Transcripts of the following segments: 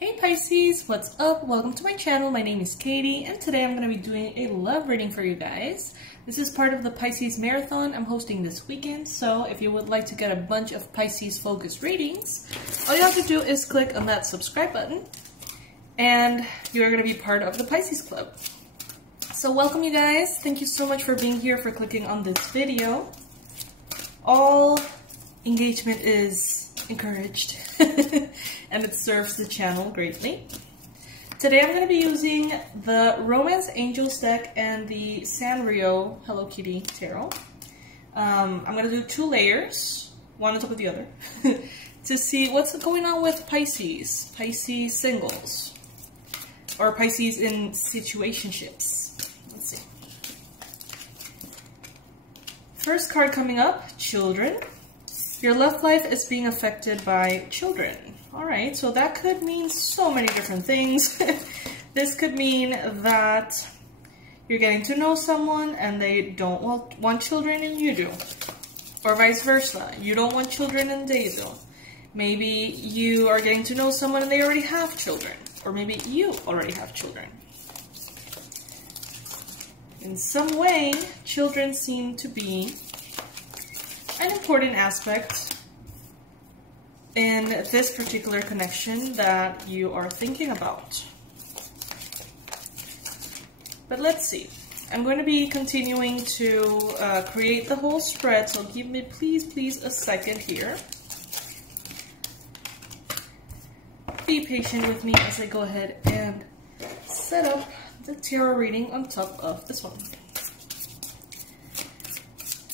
Hey Pisces, what's up? Welcome to my channel. My name is Katie and today I'm going to be doing a love reading for you guys. This is part of the Pisces marathon I'm hosting this weekend, so if you would like to get a bunch of Pisces focused readings, all you have to do is click on that subscribe button and you're going to be part of the Pisces Club. So welcome you guys. Thank you so much for being here, for clicking on this video. All engagement is encouraged and it serves the channel greatly. Today I'm going to be using the Romance Angels deck and the Sanrio Hello Kitty Tarot. I'm going to do two layers, one on top of the other, to see what's going on with Pisces, Pisces singles, or Pisces in situationships. Let's see. First card coming up, Children. Your love life is being affected by children. Alright, so that could mean so many different things. This could mean that you're getting to know someone and they don't want children and you do. Or vice versa. You don't want children and they do. Maybe you are getting to know someone and they already have children. Or maybe you already have children. In some way, children seem to be an important aspect in this particular connection that you are thinking about. But let's see. I'm going to be continuing to create the whole spread, so give me please a second here. Be patient with me as I go ahead and set up the tarot reading on top of this one.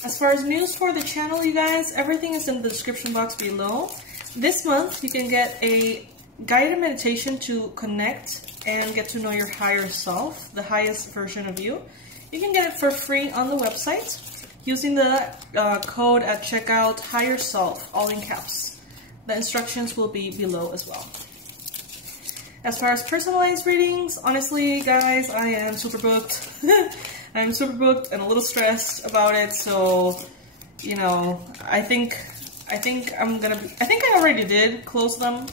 As far as news for the channel, you guys, everything is in the description box below. This month, you can get a guided meditation to connect and get to know your higher self, the highest version of you. You can get it for free on the website using the code at checkout, higher self, all in caps. The instructions will be below as well. As far as personalized readings, honestly, guys, I am super booked. I'm super booked and a little stressed about it, so, you know, I think I already did close them.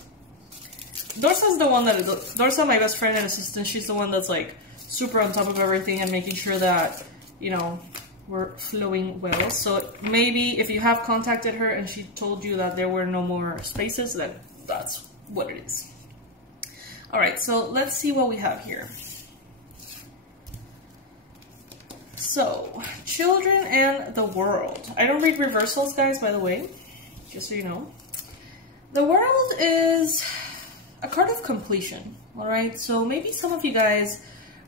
Dorsa's the one that, Dorsa, my best friend and assistant, she's the one that's like super on top of everything and making sure that, you know, we're flowing well. So maybe if you have contacted her and she told you that there were no more spaces, then that's what it is. Alright, so let's see what we have here. So, children and the world. I don't read reversals, guys, by the way, just so you know. The world is a card of completion, alright? So maybe some of you guys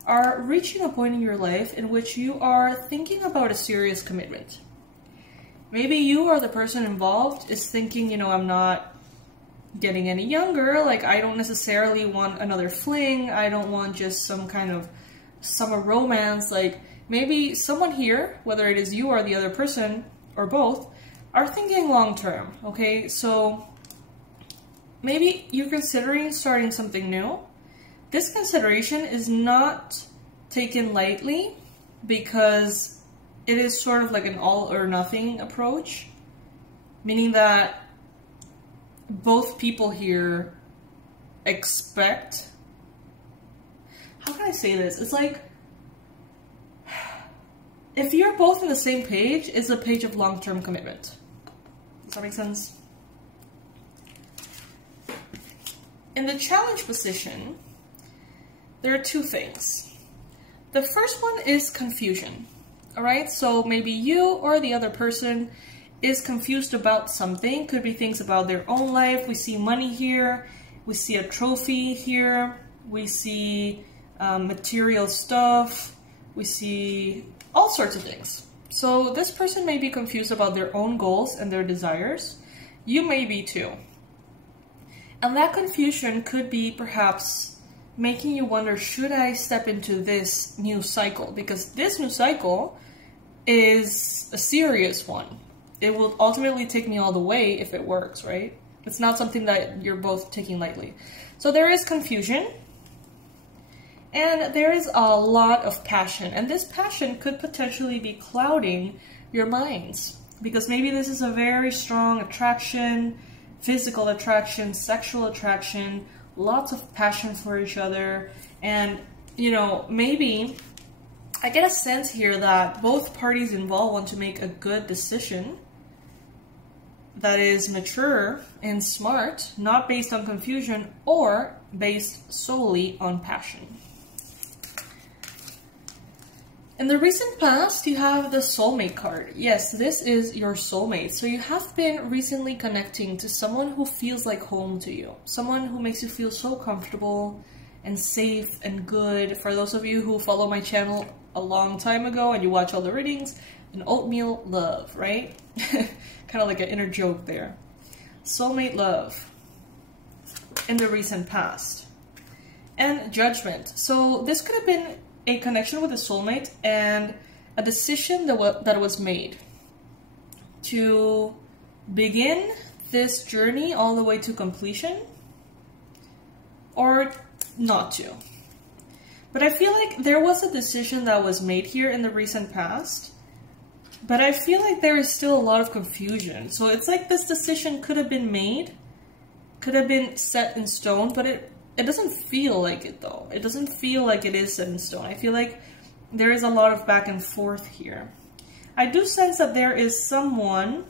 are reaching a point in your life in which you are thinking about a serious commitment. Maybe you or the person involved is thinking, you know, I'm not getting any younger, like I don't necessarily want another fling, I don't want just some kind of summer romance, like maybe someone here, whether it is you or the other person, or both, are thinking long term, okay? So maybe you're considering starting something new. This consideration is not taken lightly because it is sort of like an all or nothing approach, meaning that both people here expect, how can I say this? It's like, if you're both on the same page, it's a page of long-term commitment. Does that make sense? In the challenge position, there are two things. The first one is confusion. Alright, so maybe you or the other person is confused about something. Could be things about their own life. We see money here. We see a trophy here. We see material stuff. We see all sorts of things. So this person may be confused about their own goals and their desires. You may be too. And that confusion could be perhaps making you wonder, should I step into this new cycle? Because this new cycle is a serious one. It will ultimately take me all the way if it works, right? It's not something that you're both taking lightly. So there is confusion. And there is a lot of passion, and this passion could potentially be clouding your minds, because maybe this is a very strong attraction, physical attraction, sexual attraction, lots of passion for each other. And, you know, maybe I get a sense here that both parties involved want to make a good decision that is mature and smart, not based on confusion or based solely on passion. In the recent past, you have the soulmate card. Yes, this is your soulmate. So you have been recently connecting to someone who feels like home to you. Someone who makes you feel so comfortable and safe and good. For those of you who follow my channel a long time ago and you watch all the readings, an oatmeal love, right? Kind of like an inner joke there. Soulmate love in the recent past. And judgment. So this could have been a connection with a soulmate and a decision that was made to begin this journey all the way to completion, or not to. But I feel like there was a decision that was made here in the recent past, but I feel like there is still a lot of confusion. So it's like this decision could have been made, could have been set in stone, but it doesn't feel like it though. It doesn't feel like it is set in stone. I feel like there is a lot of back and forth here. I do sense that there is someone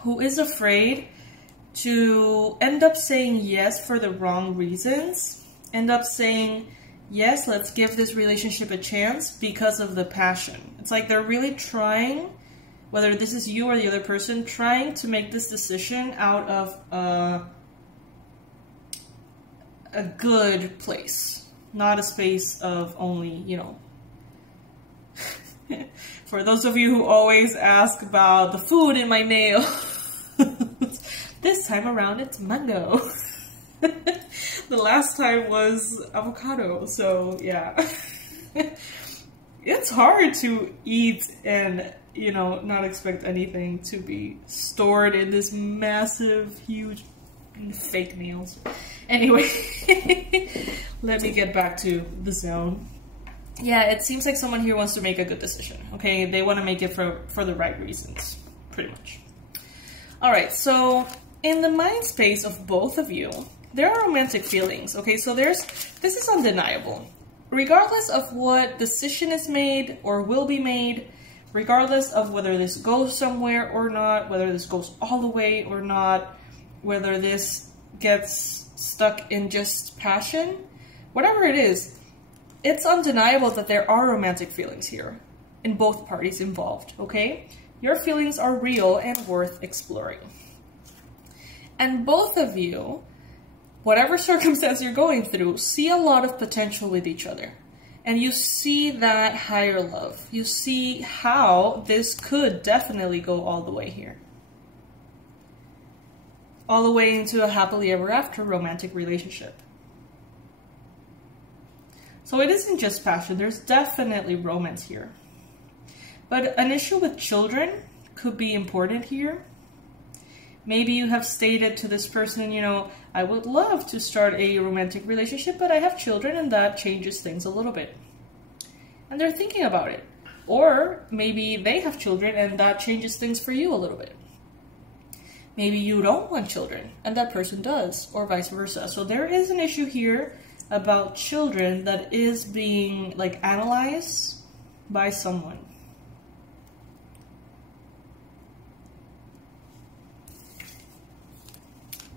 who is afraid to end up saying yes for the wrong reasons. End up saying, yes, let's give this relationship a chance because of the passion. It's like they're really trying, whether this is you or the other person, trying to make this decision out of a good place, not a space of only, you know. For those of you who always ask about the food in my nail, this time around it's mango. The last time was avocado, so yeah. It's hard to eat and, you know, not expect anything to be stored in this massive, huge, fake nails. Anyway, let me get back to the zone. Yeah, it seems like someone here wants to make a good decision, okay? They want to make it for the right reasons, pretty much. All right, so in the mind space of both of you, there are romantic feelings, okay? So this is undeniable. Regardless of what decision is made or will be made, regardless of whether this goes somewhere or not, whether this goes all the way or not, whether this gets stuck in just passion, whatever it is, it's undeniable that there are romantic feelings here in both parties involved, okay? Your feelings are real and worth exploring. And both of you, whatever circumstance you're going through, see a lot of potential with each other. And you see that higher love. You see how this could definitely go all the way here. All the way into a happily ever after romantic relationship. So it isn't just passion, there's definitely romance here. But an issue with children could be important here. Maybe you have stated to this person, you know, I would love to start a romantic relationship, but I have children and that changes things a little bit. And they're thinking about it. Or maybe they have children and that changes things for you a little bit. Maybe you don't want children and that person does, or vice versa. So there is an issue here about children that is being like analyzed by someone.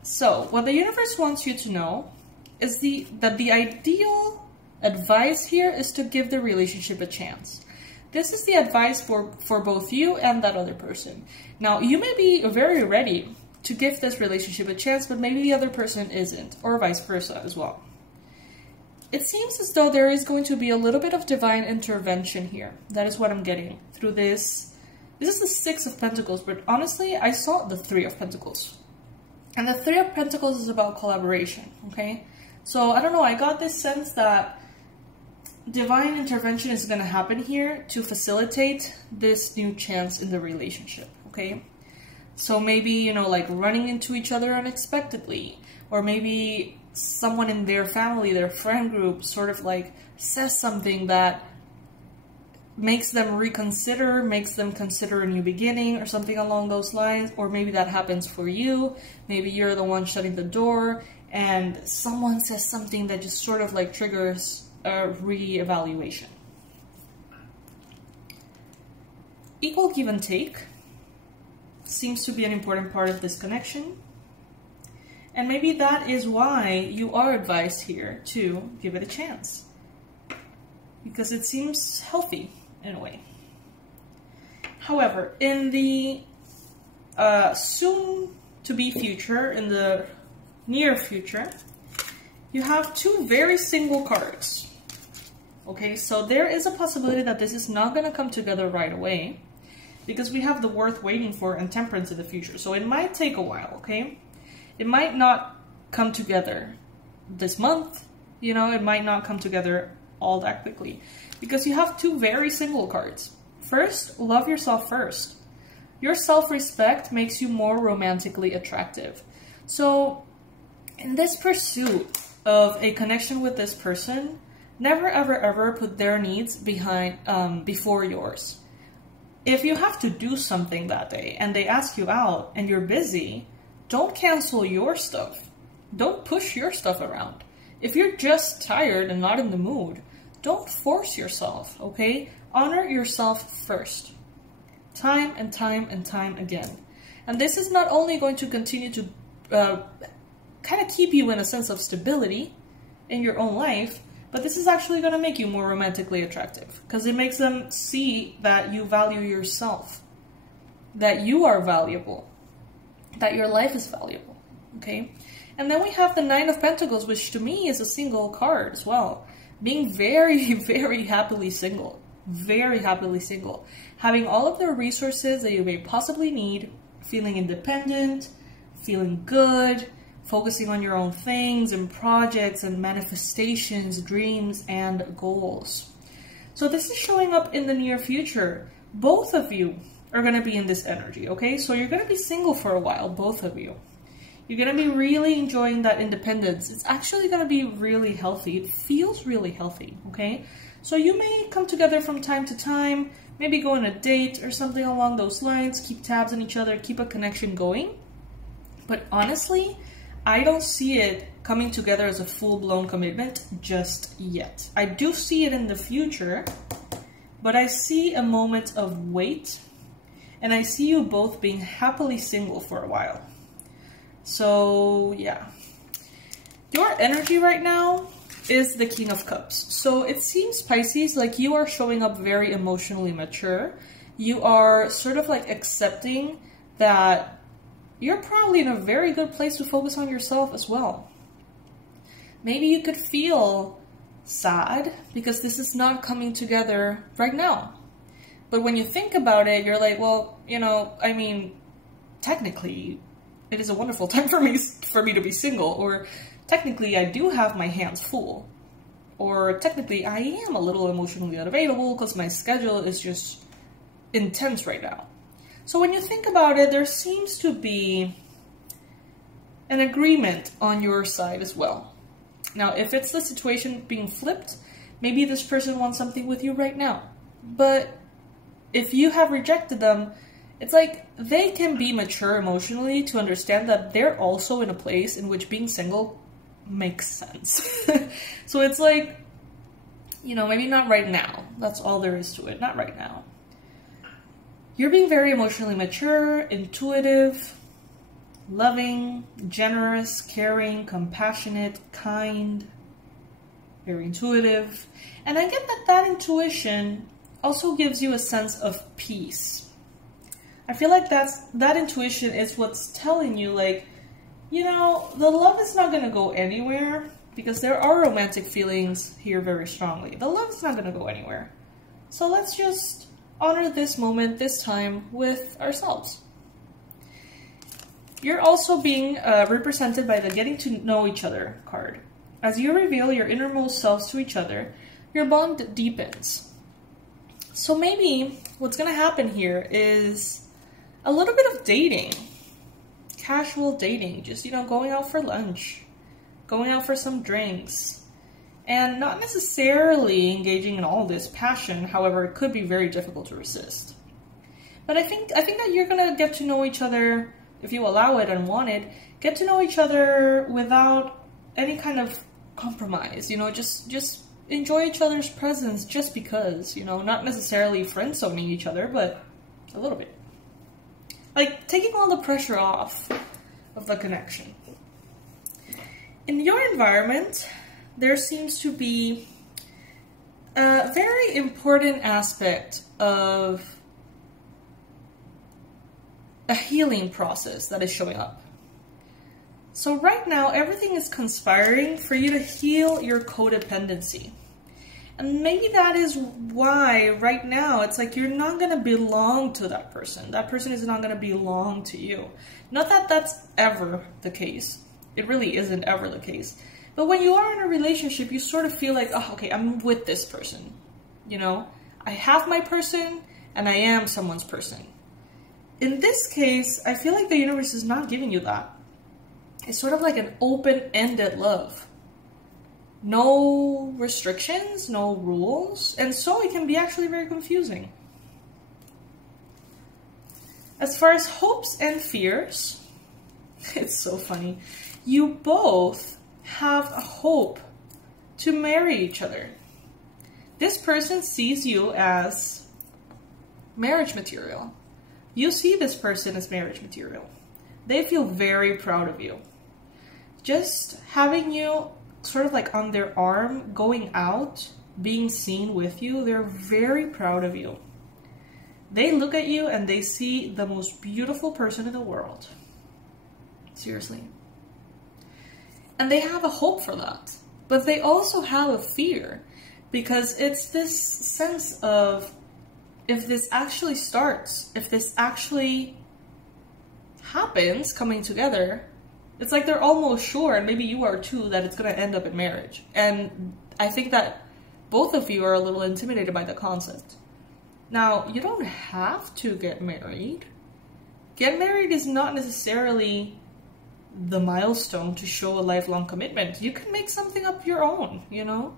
So what the universe wants you to know is that the ideal advice here is to give the relationship a chance. This is the advice for both you and that other person. Now, you may be very ready to give this relationship a chance, but maybe the other person isn't, or vice versa as well. It seems as though there is going to be a little bit of divine intervention here. That is what I'm getting through this. This is the Six of Pentacles, but honestly, I saw the Three of Pentacles. And the Three of Pentacles is about collaboration, okay? So, I don't know, I got this sense that divine intervention is going to happen here to facilitate this new chance in the relationship, okay? So maybe, you know, like running into each other unexpectedly, or maybe someone in their family, their friend group, sort of like says something that makes them reconsider, makes them consider a new beginning or something along those lines. Or maybe that happens for you. Maybe you're the one shutting the door and someone says something that just sort of like triggers a re-evaluation. Equal give and take seems to be an important part of this connection. And maybe that is why you are advised here to give it a chance. Because it seems healthy in a way. However, in the soon-to-be future, in the near future, you have two very single cards. Okay, so there is a possibility that this is not going to come together right away, because we have the worth waiting for and temperance in the future. So it might take a while, okay? It might not come together this month, you know, it might not come together all that quickly, because you have two very single cards. First, love yourself first. Your self-respect makes you more romantically attractive. So in this pursuit of a connection with this person, never ever ever put their needs before yours. If you have to do something that day and they ask you out and you're busy, don't cancel your stuff. Don't push your stuff around. If you're just tired and not in the mood, don't force yourself, okay? Honor yourself first. Time and time and time again. And this is not only going to continue to kind of keep you in a sense of stability in your own life, but this is actually going to make you more romantically attractive, because it makes them see that you value yourself, that you are valuable, that your life is valuable, okay? And then we have the Nine of Pentacles, which to me is a single card as well. Being very, very happily single. Very happily single. Having all of the resources that you may possibly need, feeling independent, feeling good, focusing on your own things and projects and manifestations, dreams, and goals. So this is showing up in the near future. Both of you are going to be in this energy, okay? So you're going to be single for a while, both of you. You're going to be really enjoying that independence. It's actually going to be really healthy. It feels really healthy, okay? So you may come together from time to time, maybe go on a date or something along those lines, keep tabs on each other, keep a connection going. But honestly, I don't see it coming together as a full-blown commitment just yet. I do see it in the future, but I see a moment of wait, and I see you both being happily single for a while. So, yeah. Your energy right now is the King of Cups. So it seems, Pisces, like you are showing up very emotionally mature. You are sort of like accepting that you're probably in a very good place to focus on yourself as well. Maybe you could feel sad because this is not coming together right now. But when you think about it, you're like, well, you know, I mean, technically, it is a wonderful time for me to be single, or technically I do have my hands full, or technically I am a little emotionally unavailable because my schedule is just intense right now. So when you think about it, there seems to be an agreement on your side as well. Now, if it's the situation being flipped, maybe this person wants something with you right now. But if you have rejected them, it's like they can be mature emotionally to understand that they're also in a place in which being single makes sense. So it's like, you know, maybe not right now. That's all there is to it. Not right now. You're being very emotionally mature, intuitive, loving, generous, caring, compassionate, kind, very intuitive. And I get that that intuition also gives you a sense of peace. I feel like that intuition is what's telling you, like, you know, the love is not going to go anywhere, because there are romantic feelings here very strongly. The love is not going to go anywhere. So let's just honor this moment, this time, with ourselves. You're also being represented by the getting to know each other card. As you reveal your innermost selves to each other, your bond deepens. So maybe what's going to happen here is a little bit of dating. Casual dating. Just, you know, going out for lunch. Going out for some drinks. And not necessarily engaging in all this passion. However, it could be very difficult to resist. But I think that you're going to get to know each other, if you allow it and want it, get to know each other without any kind of compromise, you know, just enjoy each other's presence just because, you know, not necessarily friend-zoning each other, but a little bit. Like, taking all the pressure off of the connection. In your environment, there seems to be a very important aspect of a healing process that is showing up. So right now, everything is conspiring for you to heal your codependency. And maybe that is why right now it's like you're not going to belong to that person. That person is not going to belong to you. Not that that's ever the case. It really isn't ever the case. But when you are in a relationship, you sort of feel like, oh, okay, I'm with this person. You know, I have my person and I am someone's person. In this case, I feel like the universe is not giving you that. It's sort of like an open-ended love. No restrictions, no rules, and so it can be actually very confusing. As far as hopes and fears, it's so funny. You both have a hope to marry each other. This person sees you as marriage material. You see this person as marriage material. They feel very proud of you. Just having you sort of like on their arm, going out, being seen with you, they're very proud of you. They look at you and they see the most beautiful person in the world. Seriously. And they have a hope for that. But they also have a fear, because it's this sense of, if this actually starts, if this actually happens, coming together, it's like they're almost sure, and maybe you are too, that it's going to end up in marriage. And I think that both of you are a little intimidated by the concept. Now, you don't have to get married. Get married is not necessarily the milestone to show a lifelong commitment. You can make something up your own, you know?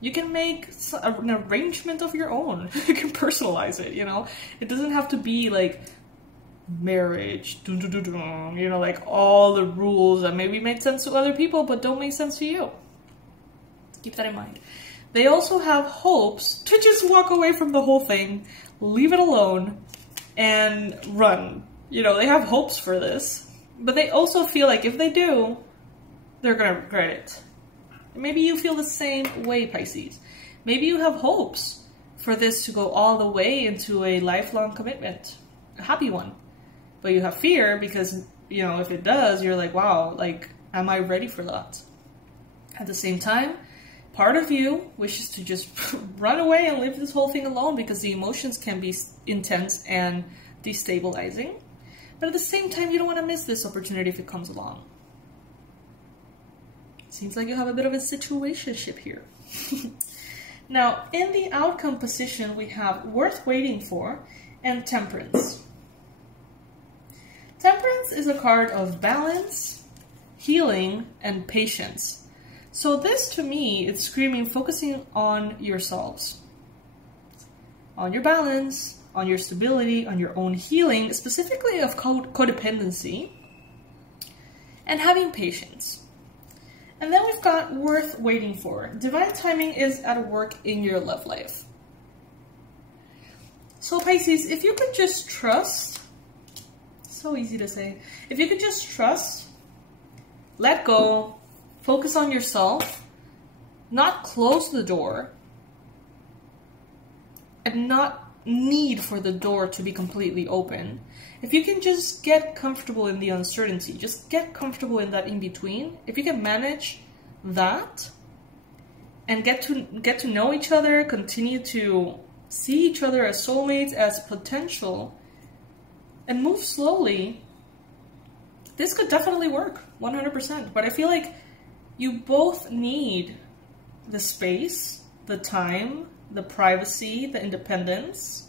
You can make an arrangement of your own. You can personalize it, you know? It doesn't have to be like marriage, you know, like all the rules that maybe make sense to other people but don't make sense to you. Keep that in mind. They also have hopes to just walk away from the whole thing, leave it alone, and run. You know, they have hopes for this, but they also feel like if they do, they're gonna regret it. Maybe you feel the same way, Pisces. Maybe you have hopes for this to go all the way into a lifelong commitment, a happy one. But you have fear because, you know, if it does, you're like, wow, like, am I ready for that? At the same time, part of you wishes to just run away and live this whole thing alone because the emotions can be intense and destabilizing. But at the same time, you don't want to miss this opportunity if it comes along. Seems like you have a bit of a situationship here. Now, in the outcome position, we have worth waiting for and temperance. Temperance is a card of balance, healing, and patience. So this, to me, it's screaming focusing on yourselves. On your balance, on your stability, on your own healing, specifically of codependency, and having patience. And then we've got worth waiting for. Divine timing is at work in your love life. So Pisces, if you could just trust, so easy to say, if you could just trust, let go, focus on yourself, not close the door, and not need for the door to be completely open. If you can just get comfortable in the uncertainty, just get comfortable in that in-between, if you can manage that and get to know each other, continue to see each other as soulmates, as potential, and move slowly, this could definitely work, 100%. But I feel like you both need the space, the time, the privacy, the independence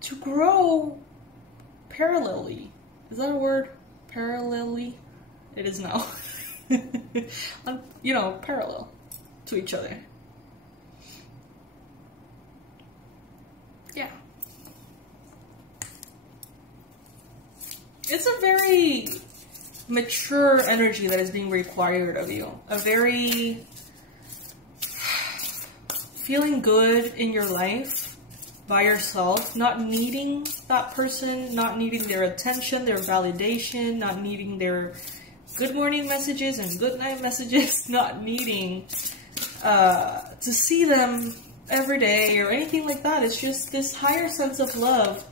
to grow parallelly. Is that a word? Parallelly? It is now. You know, parallel to each other. Yeah. It's a very mature energy that is being required of you. A very feeling good in your life by yourself, not needing that person, not needing their attention, their validation, not needing their good morning messages and good night messages, not needing to see them every day or anything like that. It's just this higher sense of love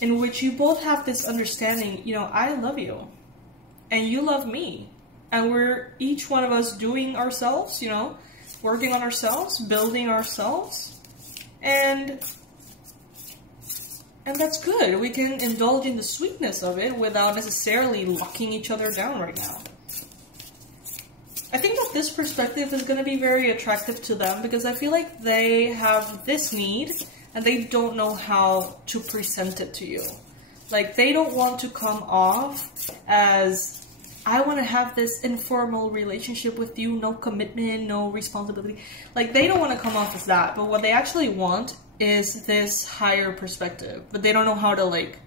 in which you both have this understanding, you know, I love you and you love me, and we're each one of us doing ourselves, you know, working on ourselves, building ourselves, and that's good. We can indulge in the sweetness of it without necessarily locking each other down right now. I think that this perspective is going to be very attractive to them because I feel like they have this need and they don't know how to present it to you. Like, they don't want to come off as, I want to have this informal relationship with you, no commitment, no responsibility. Like, they don't want to come off as that, but what they actually want is this higher perspective. But they don't know how to, like,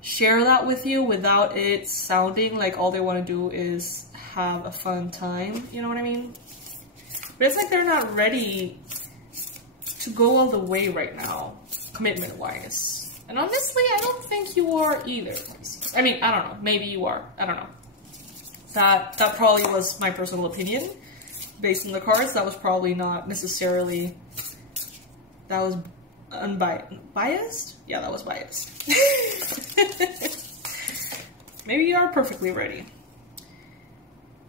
share that with you without it sounding like all they want to do is have a fun time, you know what I mean? But it's like they're not ready to go all the way right now, commitment-wise. And honestly, I don't think you are either. I mean, I don't know. Maybe you are. I don't know. That probably was my personal opinion. Based on the cards, that was probably not necessarily... That was biased? Yeah, that was biased. Maybe you are perfectly ready.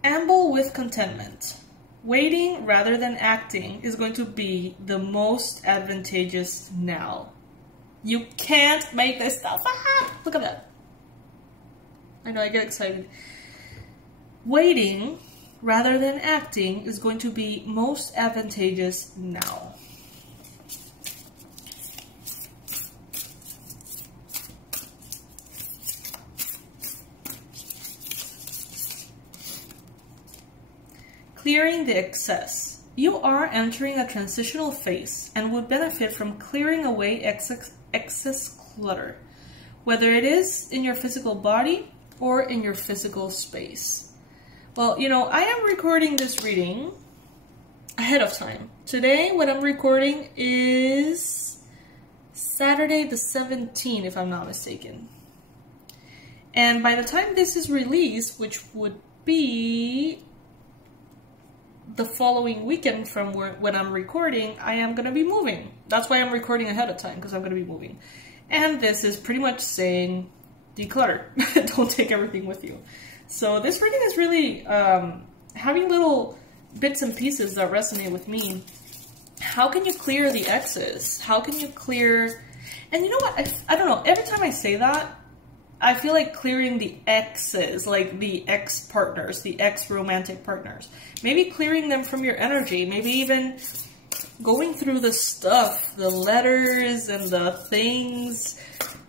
Amble with contentment. Waiting rather than acting is going to be the most advantageous now. You can't make this stuff up. Look at that. I know, I get excited. Waiting rather than acting is going to be most advantageous now. Clearing the excess. You are entering a transitional phase and would benefit from clearing away excess clutter, whether it is in your physical body or in your physical space. Well, you know, I am recording this reading ahead of time. Today, what I'm recording is Saturday the 17th, if I'm not mistaken. And by the time this is released, which would be the following weekend from when I'm recording, I am going to be moving. That's why I'm recording ahead of time, because I'm going to be moving. And this is pretty much saying declutter. Don't take everything with you. So this reading is really having little bits and pieces that resonate with me. How can you clear the excess? How can you clear... And you know what? I don't know. Every time I say that, I feel like clearing the exes, like the ex-partners, the ex-romantic partners. Maybe clearing them from your energy. Maybe even going through the stuff, the letters and the things.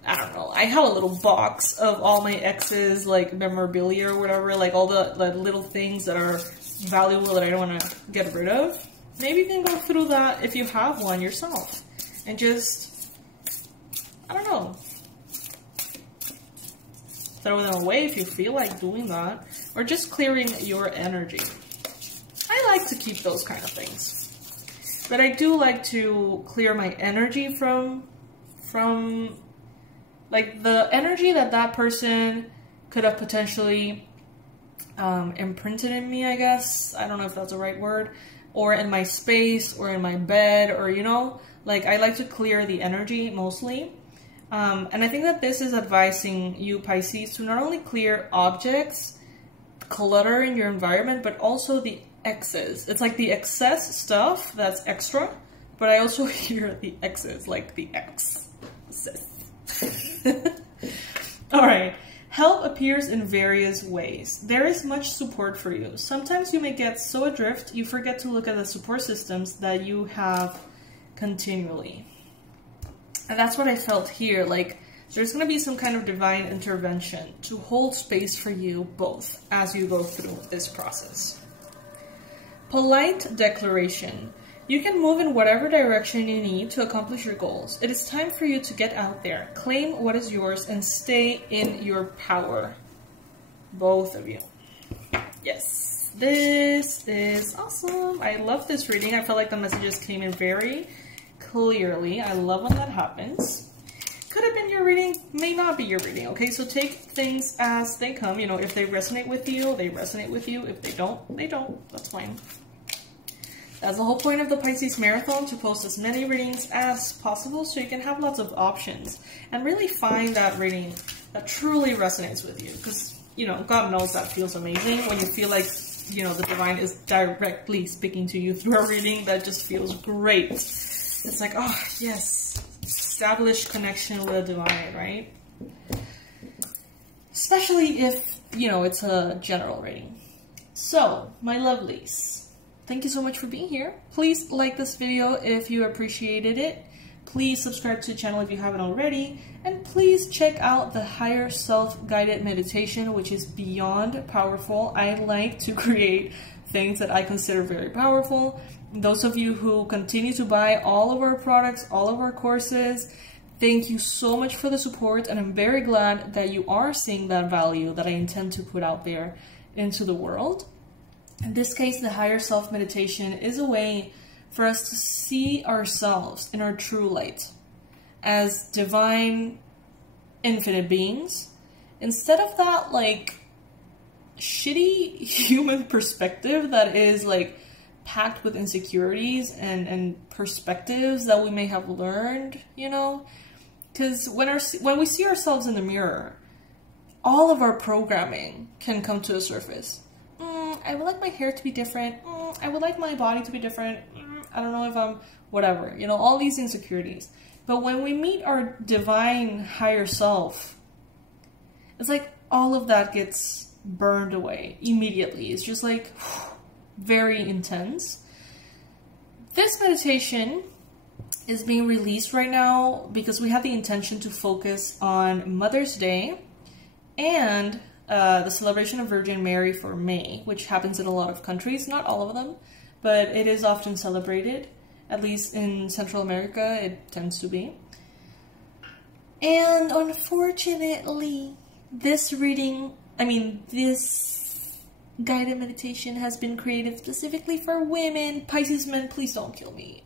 I don't know. I have a little box of all my exes, like memorabilia or whatever, like all the little things that are valuable that I don't want to get rid of. Maybe you can go through that if you have one yourself. And just, I don't know, throw them away if you feel like doing that, or just clearing your energy. I like to keep those kind of things, but I do like to clear my energy from like the energy that person could have potentially imprinted in me, I guess. I don't know if that's the right word, or in my space, or in my bed, or, you know, like I like to clear the energy mostly. And I think that this is advising you, Pisces, to not only clear objects, clutter in your environment, but also the excess. It's like the excess stuff that's extra, but I also hear the excess, like the excess. Alright, help appears in various ways. There is much support for you. Sometimes you may get so adrift, you forget to look at the support systems that you have continually. And that's what I felt here, like there's going to be some kind of divine intervention to hold space for you both as you go through this process. Polite declaration. You can move in whatever direction you need to accomplish your goals. It is time for you to get out there, claim what is yours, and stay in your power. Both of you. Yes, this is awesome. I love this reading. I feel like the messages came in very clearly. I love when that happens. Could have been your reading, may not be your reading, okay? So take things as they come. You know, if they resonate with you, they resonate with you. If they don't, they don't. That's fine. That's the whole point of the Pisces Marathon, to post as many readings as possible so you can have lots of options and really find that reading that truly resonates with you. Because, you know, God knows that feels amazing when you feel like, you know, the divine is directly speaking to you through a reading. That just feels great. It's like, oh, yes, established connection with the divine, right? Especially if, you know, it's a general reading. So, my lovelies, thank you so much for being here. Please like this video if you appreciated it. Please subscribe to the channel if you haven't already. And please check out the Higher Self Guided Meditation, which is beyond powerful. I like to create things that I consider very powerful. Those of you who continue to buy all of our products, all of our courses, thank you so much for the support. And I'm very glad that you are seeing that value that I intend to put out there into the world. In this case, the Higher Self Meditation is a way for us to see ourselves in our true light as divine, infinite beings, instead of that, like, shitty human perspective that is, like, packed with insecurities and perspectives that we may have learned, you know? Because when we see ourselves in the mirror, all of our programming can come to the surface. I would like my hair to be different. I would like my body to be different. I don't know if I'm whatever, you know, all these insecurities. But when we meet our divine higher self, it's like all of that gets burned away immediately. It's just like very intense. This meditation is being released right now because we have the intention to focus on Mother's Day and the celebration of Virgin Mary for May, which happens in a lot of countries, not all of them, but it is often celebrated. At least in Central America, it tends to be. And unfortunately, this guided meditation has been created specifically for women. Pisces men, please don't kill me.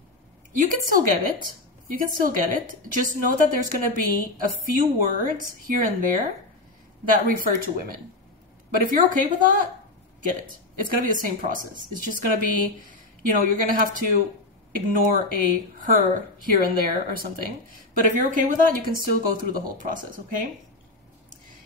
You can still get it. You can still get it. Just know that there's going to be a few words here and there that refer to women. But if you're okay with that, get it. It's going to be the same process. It's just going to be, you know, you're going to have to ignore a her here and there or something. But if you're okay with that, you can still go through the whole process, okay?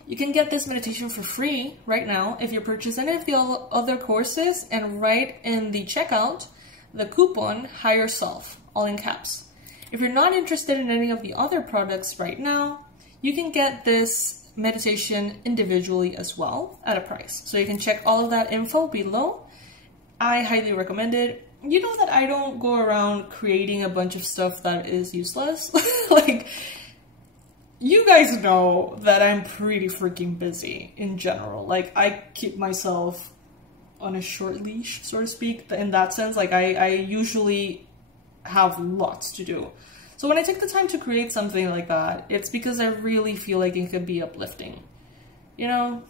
You can get this meditation for free right now if you purchase any of the other courses and write in the checkout the coupon Higher Self, all in caps. If you're not interested in any of the other products right now, you can get this meditation individually as well at a price. So you can check all of that info below. I highly recommend it. You know that I don't go around creating a bunch of stuff that is useless. Like, you guys know that I'm pretty freaking busy in general. Like, I keep myself on a short leash, so to speak, in that sense. Like, I usually have lots to do. So when I take the time to create something like that, it's because I really feel like it could be uplifting, you know?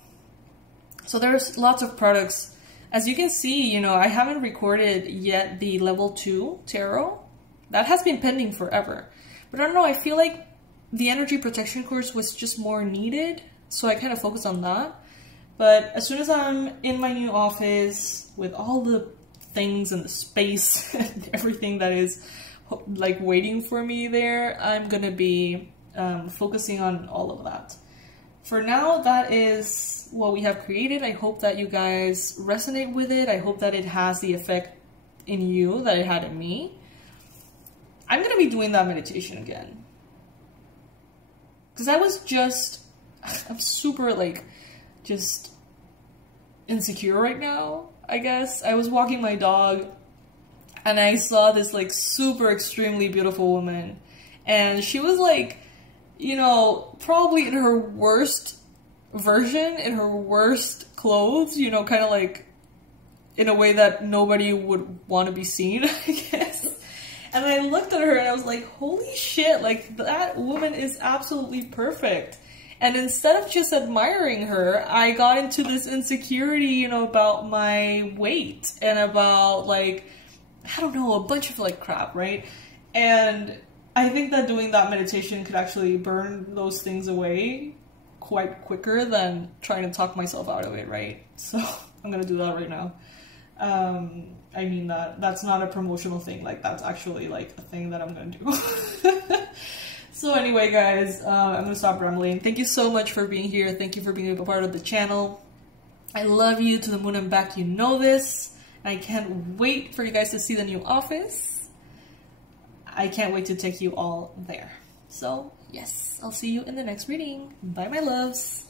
So there's lots of products. As you can see, you know, I haven't recorded yet the level 2 tarot. That has been pending forever. But I don't know, I feel like the energy protection course was just more needed, so I kind of focused on that. But as soon as I'm in my new office with all the things and the space and everything that is like waiting for me there, I'm gonna be focusing on all of that. For now, that is what we have created. I hope that you guys resonate with it. I hope that it has the effect in you that it had in me. I'm gonna be doing that meditation again. Because I'm super like, just insecure right now, I guess. I was walking my dog and I saw this like super extremely beautiful woman, and she was like, you know, probably in her worst version, in her worst clothes, you know, kind of like in a way that nobody would want to be seen, I guess. And I looked at her and I was like, holy shit, like that woman is absolutely perfect. And instead of just admiring her, I got into this insecurity, you know, about my weight and about, like, I don't know, a bunch of, like, crap, right? And I think that doing that meditation could actually burn those things away quite quicker than trying to talk myself out of it, right? So I'm gonna do that right now. I mean that's not a promotional thing, like that's actually like a thing that I'm gonna do. So anyway, guys, I'm gonna stop rambling. Thank you so much for being here. Thank you for being a part of the channel. I love you to the moon and back, you know this. I can't wait for you guys to see the new office. I can't wait to take you all there. So yes, I'll see you in the next reading. Bye, my loves.